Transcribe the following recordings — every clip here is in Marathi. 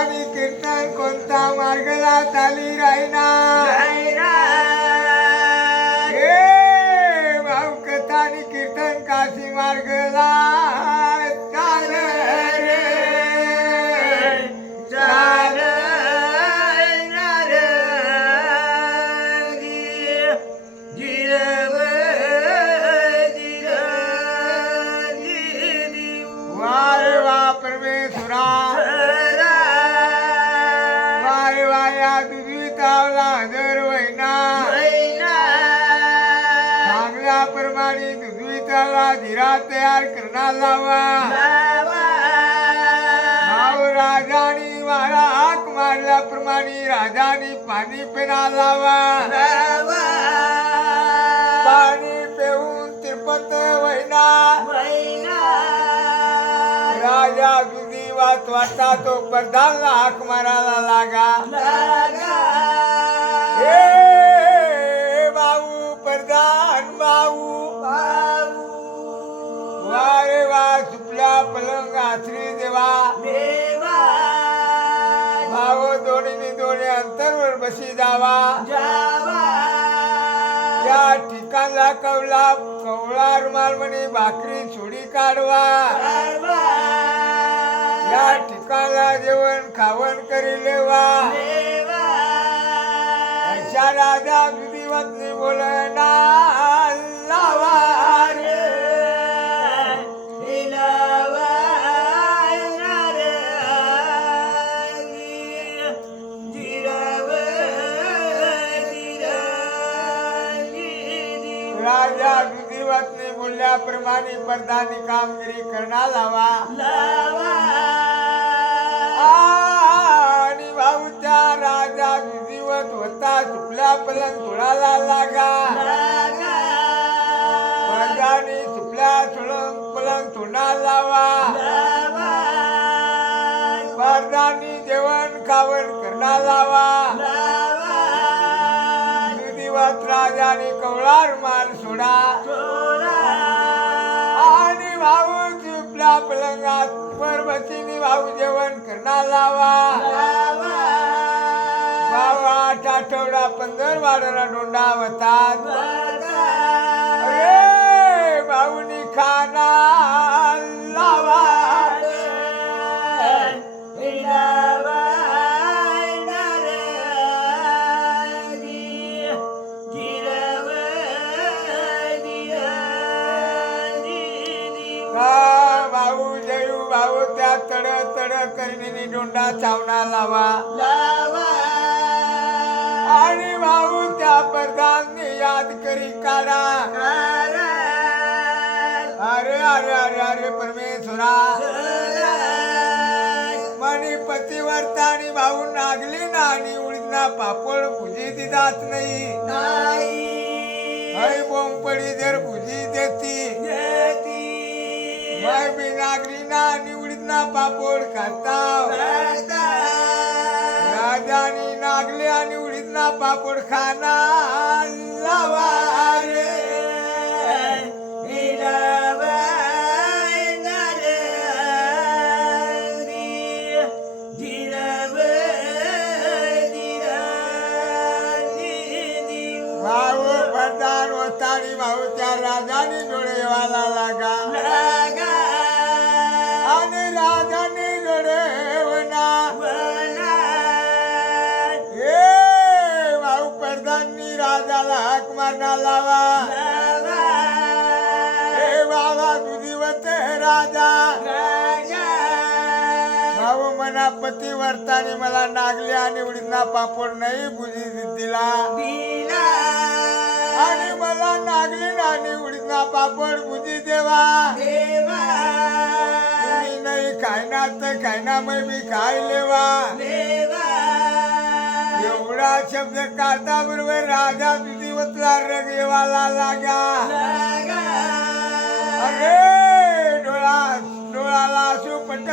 आणि कीर्तन कोणता मार्गला चाली राहिना हे भाऊ कथा आणि कीर्तन काशी मार्गला चाल रे चाल वारे वा परमेश्वरा वारे वा या दुधीतावला हजर वैना चांगल्या प्रमाणे दुधीताला धीरा तयार करणार लावा भाऊ राजानी मारा हाक मारल्याप्रमाणे राजानी पाणी पिना लावा पाणी पिऊन तिरपत वैना राजा दुधी वाचवाचा तो प्रधानला हाक मारायला लागा हे भाऊ प्रधान भाऊ वारे वा सुपला पलंग आश्री देवा भाऊ दोन्ही दोन्ही अंतरवर बसी जावा या ठिकाणला कवळा रुमाल म्हणे भाकरी छोडी काढवा या ठिकाणला जेवण खावण करी लेवा अशा राजा दुधीवतनी बोलना लावा रे राजा दुधीवतनी बोलल्याप्रमाणे प्रधानी कामगिरी करणार लावा आणि भाऊच्या राजा दुधीवत होता सुपल्या पलंग तोडायला लागा प्रधानी सुपल्या पलंग तोडा लावा प्रधानी जेवण खावण करणार लावा दुधीवत राजाने कवळा रुमाल सोडा आणि भाऊ सुपल्या पलंगात वर बसीनी भाऊ जेवण करणार लावा भाऊ 8 आठवडा 15 वाडरा डोंडा होतात अरे भाऊनी खाना लावा भाऊ जयू भाऊ त्या तड तड करीने डोंडा चावना लावा आणि भाऊ त्या प्रधानने याद करी काढा अरे अरे अरे अरे परमेश्वरा मनी पतिवर्ता आणि भाऊ नागली ना आणि उडीदना पापड भुजी दिदात नाही हई बोंबपडी जर भुजी देती मैं भी नागरी ना आणि उडीदना पापड खाताव राजानी नागले आणि उडीदना पापड खाना लावा रे भाऊ प्रधान होतानी भाऊ त्या राजानी डोळे वाला लागा आणि राजानी डोळे वना हे भाऊ प्रधाननी राजाला हाक मारना लावा हे बाबा दुधीवत राजा भाऊ मना पतिवर्तानी मला नागले आणि उडीदना पापड नाही भुजी दिला आणि मला नागली आणि उडीदना पापड भुजी देवा तुम्ही नाही खायना तर खायना मैं मी खाय लेवा एवढा शब्द काढता बरोबर राजा दुधीवतला रग येवाला लागा अरे डोळाला असू पट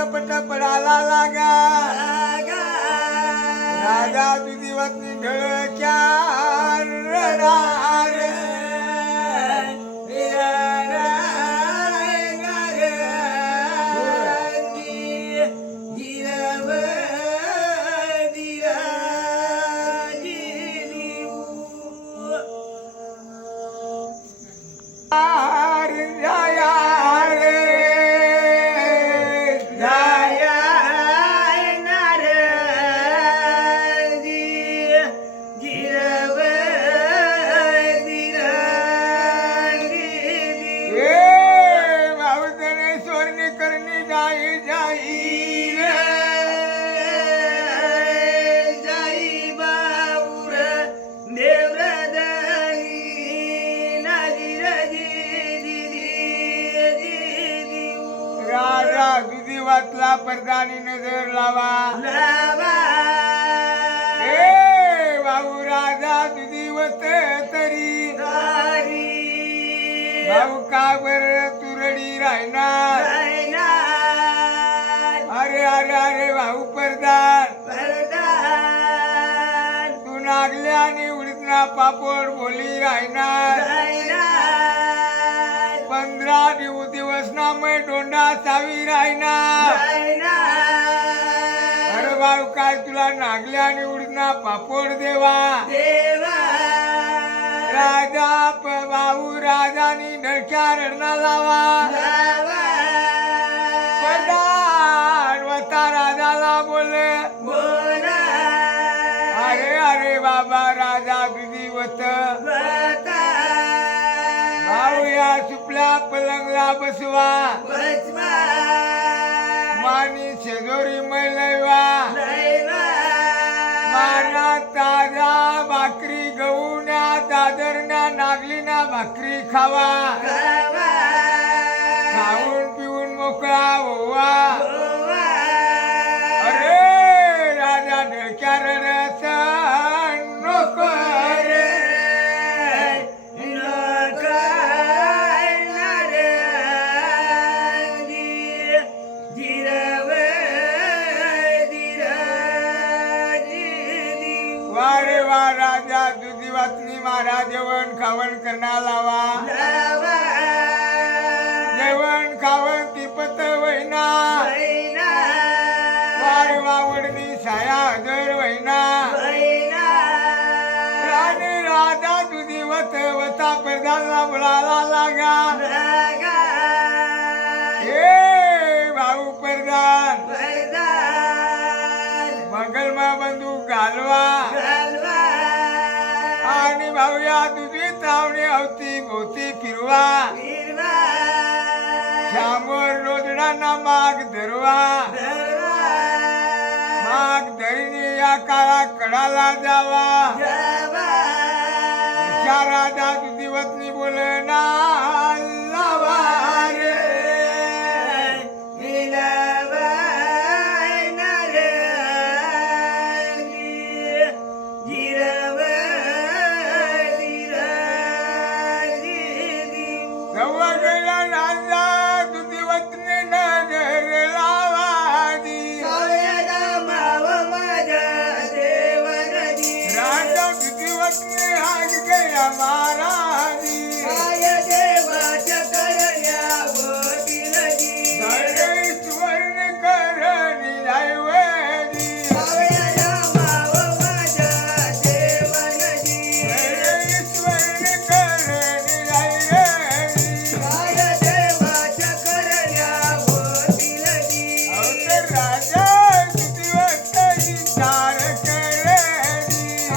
पडायला लागा राजा दुधीवतनी ढळक्या रडार जाईल जाई बाऊर देवरदनी नाजीरजी दिऊ राजा दुधी वाचला परदानी नजर लावा लावा ए भाऊ राजा दुधी वत तरी तारी भाऊ का बर तुरडी राहणार अरे अरे अरे भाऊ परदान तू नागल्या आणि उडीदना पापड बोली राहणार 15 दिवस ना मै डोंडा चावी राहणार अरे भाऊ काय तुला नागल्या आणि उडीदना पापड देवा राजा भाऊ राजानी ढळक्या रडना लावा परदान वता राजाला बोले अरे अरे बाबा राजा दुधी वत भाऊ या सुपल्या पलंगला बसवा मानी शेजोरी मैलवा माना ताजा भाकरी गहून्या दादरण्या नागलीना भाकरी खावा खाऊन पिऊन मोकळा होवा अरे राजा ढळक्या रडत नको रे वारे वा राजा दुधी वाचनी मारा जेवण खावण करणार लावा जेवण खावण तिपत वैना वारे वा वडनी साया हजर वैना राणी राजा दुधी वता प्रधानला बोलायला लागा ए भाऊ प्रधान मंगलमा बंदूक घालवा आणि भाऊया दुधी तावणी अवती भोवती फिरवा श्यामवर रोजडांना माग धरवा माग धरीने या काळा कडाला जावा अशा राजा दुधी वतनी बोलना लावा रे जवळ गेला राजा दुधी वतनी नजर लावा दी राजा दुधी वतनी हाग गया महाराजी स्वर्ण करणी दैवजी स्वर्ण करणी दैवजी अवतर राजा दुधी वतनी चार करणी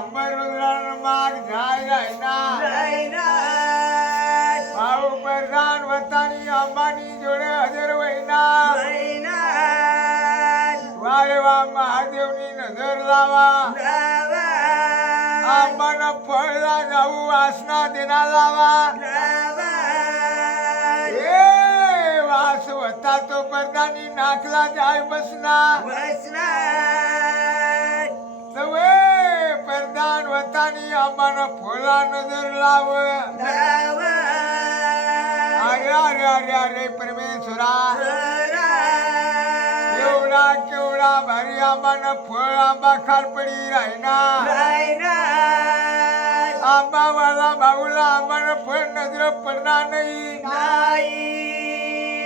अंबर रुद्रान माग जाय रायना भाऊ प्रधान वतानी अंबानी जोडे हजर वैना वारे वा महादेवनी नजर लावा आंबाना फळला जाऊ वासना देना लावा ए वास वता तो प्रधानी नाकला जाय बसना तवे प्रधान वतानी आंबाना फळला नजर लाव अरे अरे अरे अरे परमेश्वरा एवढा केवढा भारी आंबानं फळ आंबा खाल पडी राहिना आंबा वाला भाऊला आंबानं फळ नजर पडणार नाही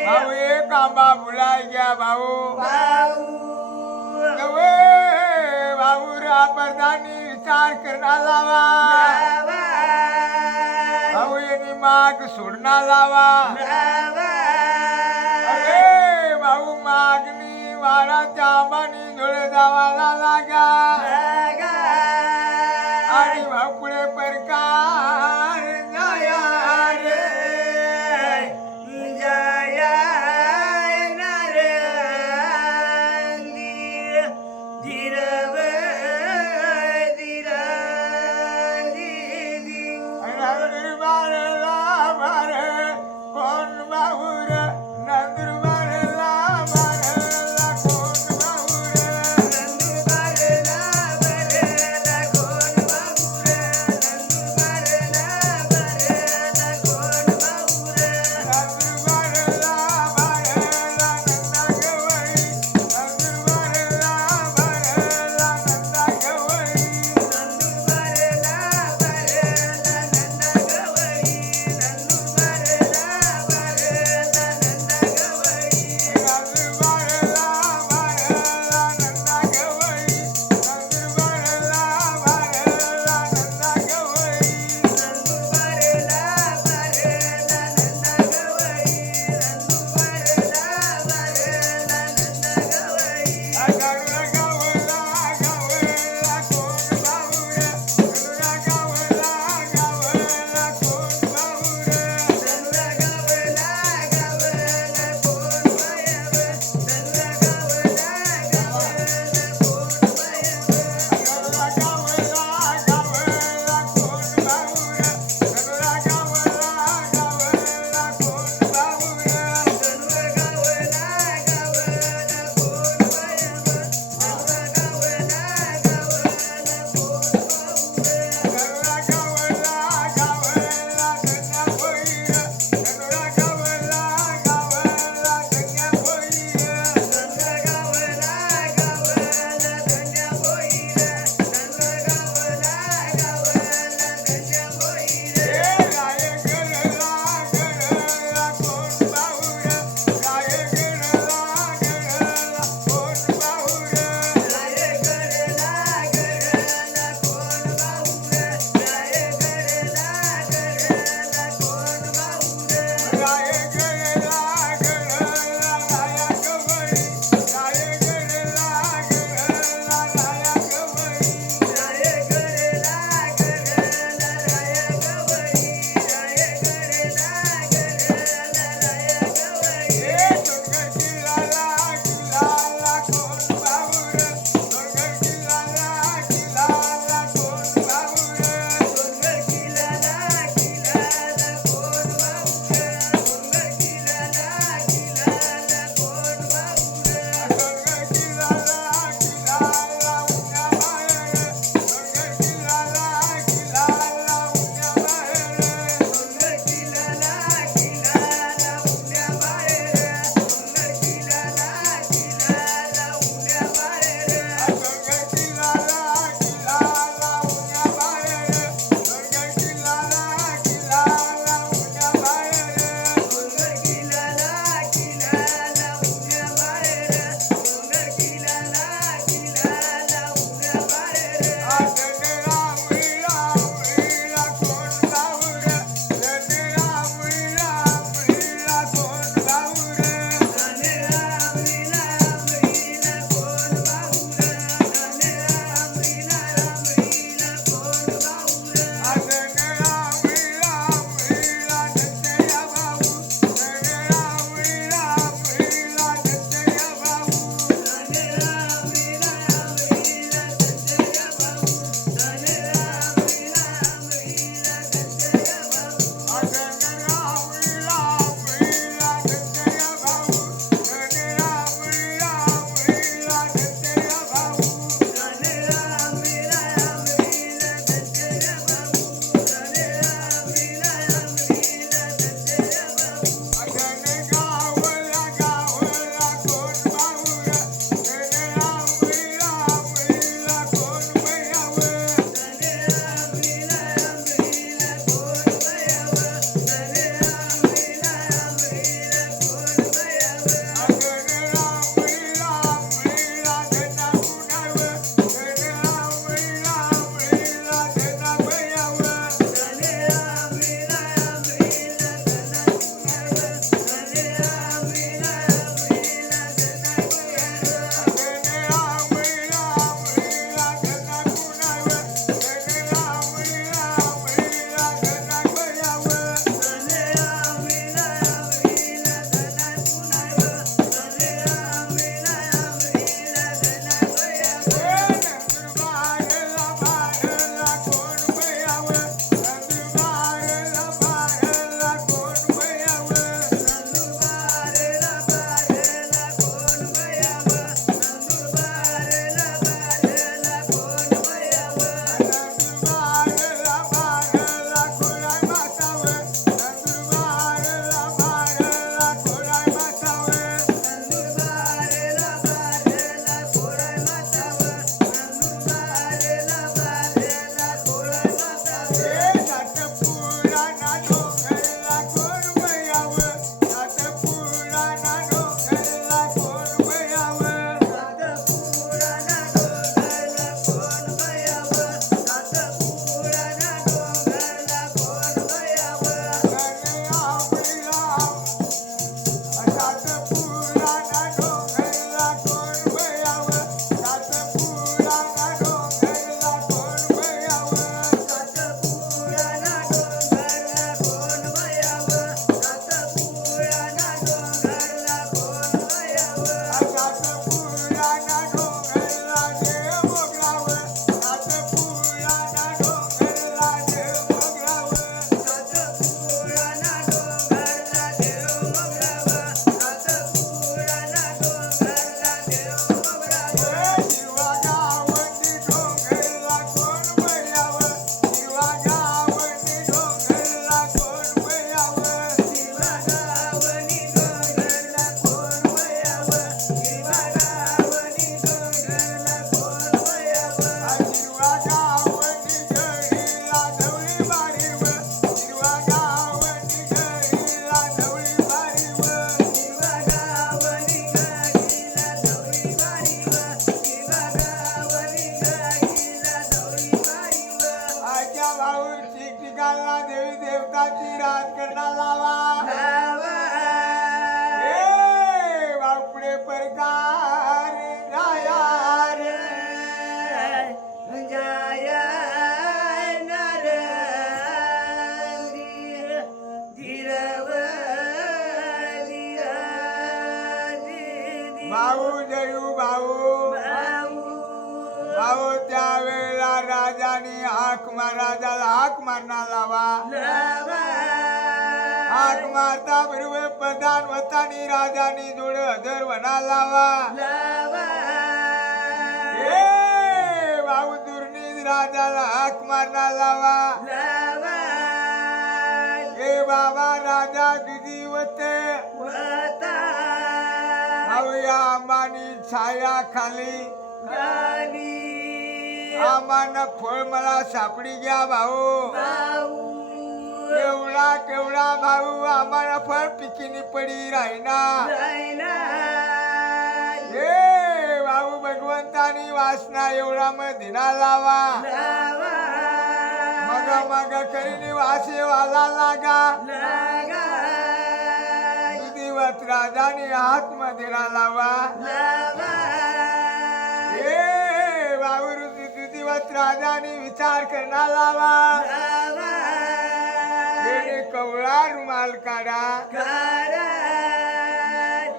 भाऊ एक आंबा भुलाय गया भाऊ तवे भाऊ रा प्रधानी विचार करणार लावा भाऊ यांनी माग सोडणार लावा अरे भाऊ मागणी वाराच्या आंबानी जोडे जावाला लागा आणि भाऊ पुढे परकार जाया रे नंदुरबारला भर कोण बाहुर नंदुरबारला भरला कोण बाहुर नंदुरबारला भरला कोण बाहुर नंदुरबारला भाऊ जयू भाऊ भाऊ त्यावेळेला राजाने राजाला हाक मारणार लावा हाक मारता बरोबर प्रधान वतानी राजाने जोड हजर वना लावा ए भाऊ दुर्नी राजाला हाक मारणार लावा ए बाबा राजा दुधी होते भाऊ या अंबानी छाया खाली आम्हाला फळ मला सापडी घ्या भाऊ केवढा केवढा भाऊ आम्हाला फळ पिकिनी पडी राहिना हे भाऊ भगवंतानी वासना एवढा मदिना लावा मग करीनी वासे वाला लागा दुधीवत राजाने हात मदिना लावा हे भाऊ दुधीवत राजाने विचार करणार लावा कवळा रुमाल काढा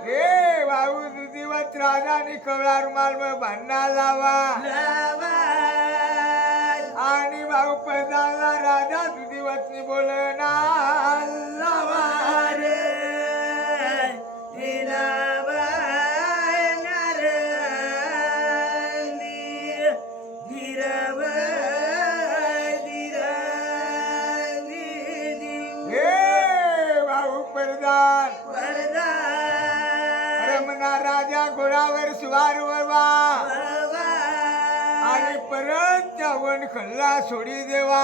हे भाऊ दुधीवत राजाने कवळा रुमाल बांधणार लावा आणि भाऊ प्रधानला राजा दुधीवतनी बोलणार लावा राजा घोडावर स्वार वळवा आणि परत जाऊन खल्ला सोडी देवा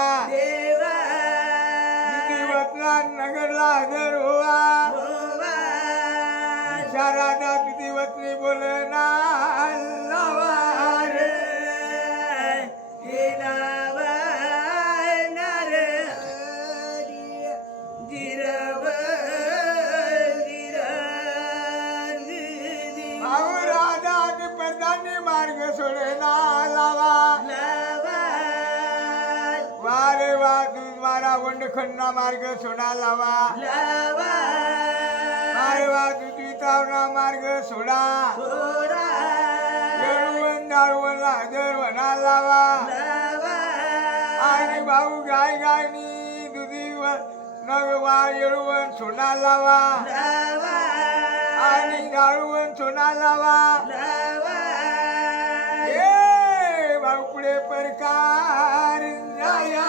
दुधीवतला नगरला हजर होवा राजा दुधीवतनी बोलणार लावा मार्ग सोडेना लावा वारे वा दूध मारा वंड खन्ना मार्ग सोडा लावा वारे वा दूध वितावना मार्ग सोडा येळवण दाळवण हजर वना लावा आणि भाऊ गाय गायनी दुधी नगवा येळवण सोडा लावा आणि दाळवण सोडा लावा पुढे प्रकार जाया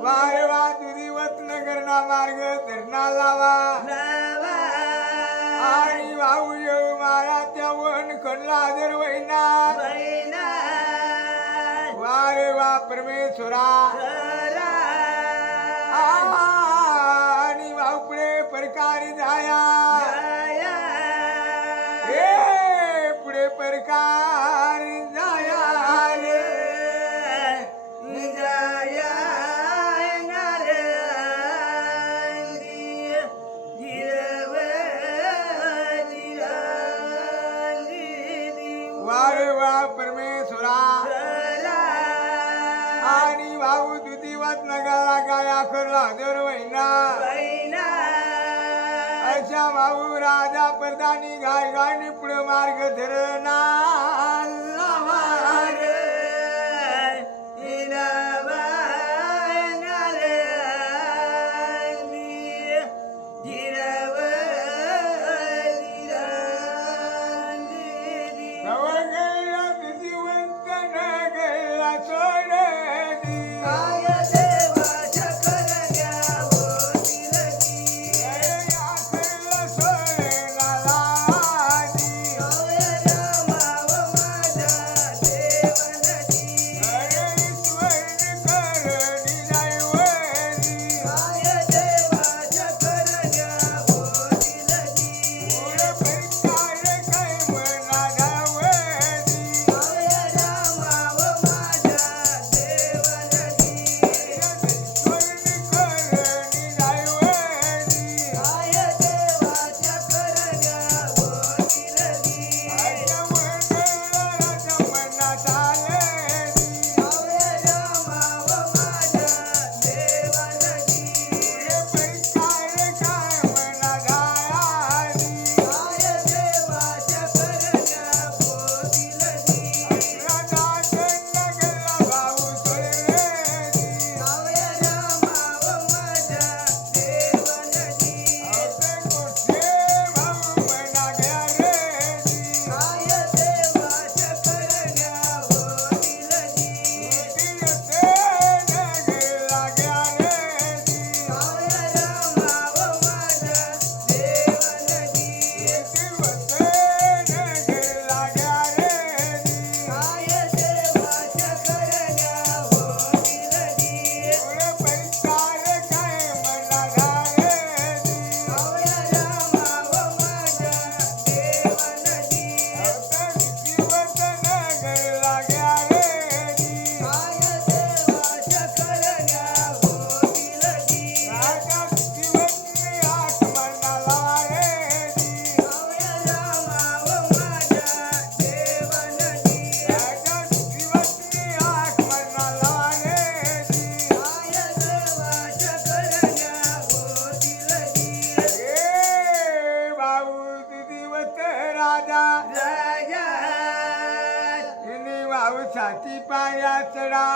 वारे वा दुधीवत नगरना मार्ग धरणा लावा आणि भाऊ येऊ मारा त्या वन खणला हजर वैना वारे वा परमेश्वरा आणि भाऊ पुढे प्रकार जाया हे पुढे प्रकार जाया वारे वा परमेश्वरा आणि भाऊ दुधीवत नगरला गाया करला हजर वैना अशा भाऊ राजा प्रधानी गाय गायनी पुढे मार्ग धरणा लावा राजा राजा एने वाव छाती पाया चढा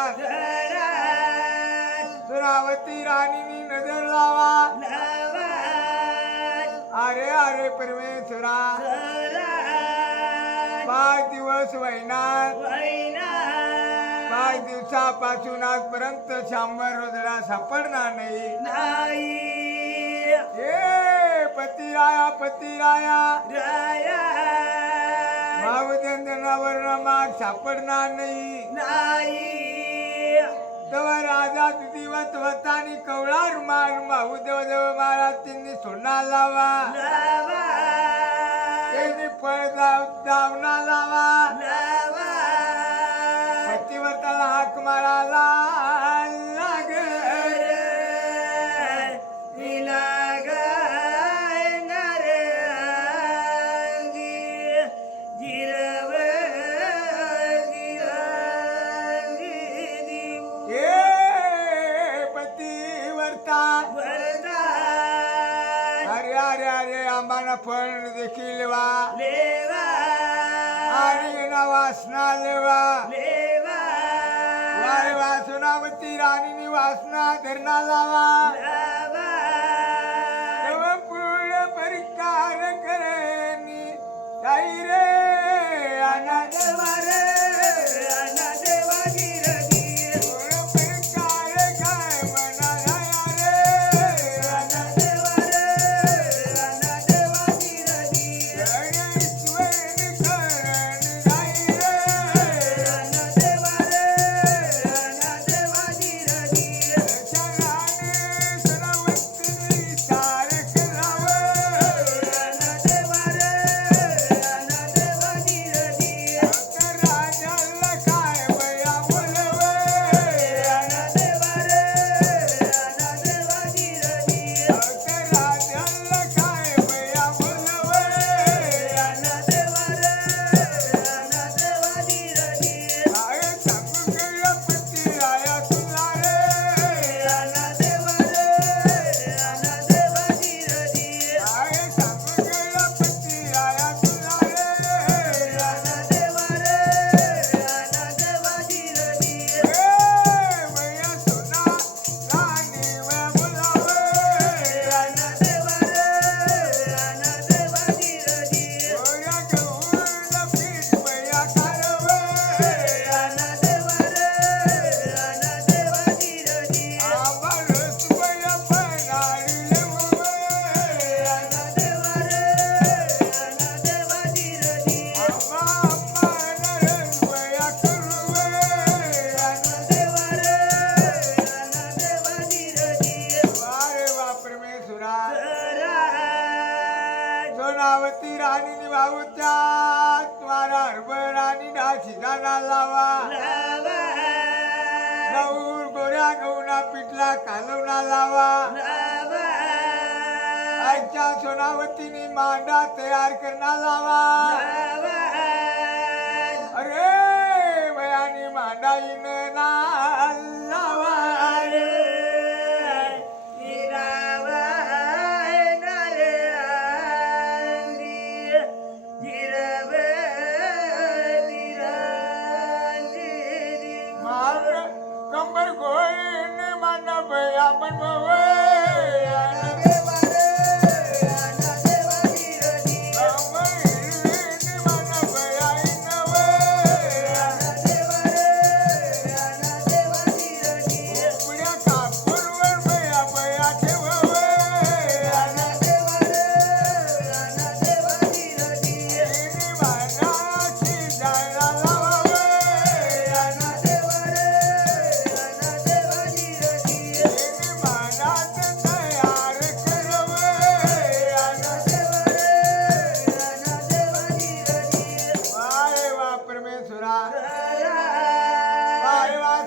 सुरावती राणीनी नजर लावा अरे अरे परमेश्वरा 5 दिवस वैनात 5 दिवसापासून आजपर्यंत शांबर रोजडा सापडणार नाही ए पतिराया भावचंदनावर माग सापडणार नाही तेव्हा राजा दिवस होता आणि कवळा रुमाल माहू जवळ महाराज त्यांनी सोडणार लावा त्यांनी फळ दावना लावा पतिव्रताला हाक मारायला लागेल अरे आंबाना फळ देखील वा आणि वासना लेवा वारे वासुनावती राणीनी वासना धरणा लावा पूर्ण परिकार करेनी ताई रे सोनावती राणी भाऊच्या तुम्हारा हरभरानी डाशी जाना लावा गौर गोऱ्या गौना पिठला कालवना लावा आजच्या सोनावतीनी मांडा तयार करना लावा अरे बयानी मांडा इन ना लावा कंबर गोळीने मांडा बया पण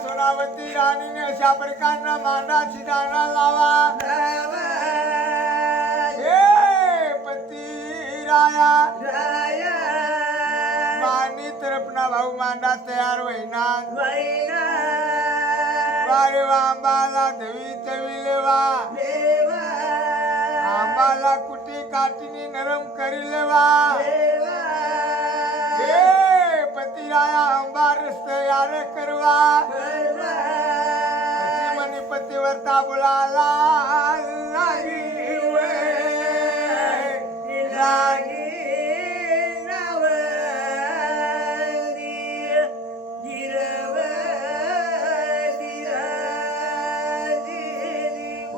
सोनावती राणीने अशा प्रकारना मांडा शिदाना लावा हे पती राया मानी तरफना भाऊ मांडा तयार होईना वारे वा आंबाला धवी चविलेवा आंबाला कुटी काटीनी नरम करिलेवा परवा अशी म्हणे पतिव्रता बोलाला लागी लागी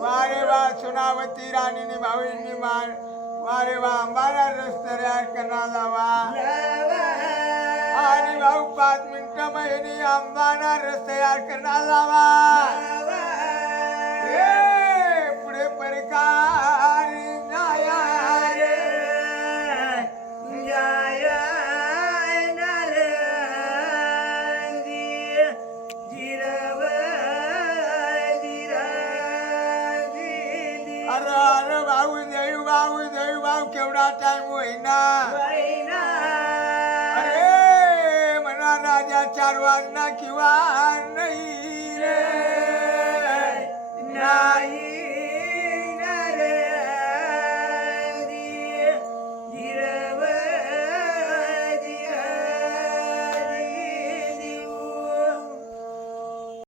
वारे वा सुनावती राणीने भाऊंनी मान वारे वा अंबारा रस्त्याला करणारा वा आणि भाऊ 5 मिनिटं महिने अंबाना रस्ता तयार करणारा वा पुढे परकार नाया अरे अरे भाऊ भाऊ केवढा टाइम होईना अरे म्हणा राजा 4 वाजना किंवा नाही रे नाही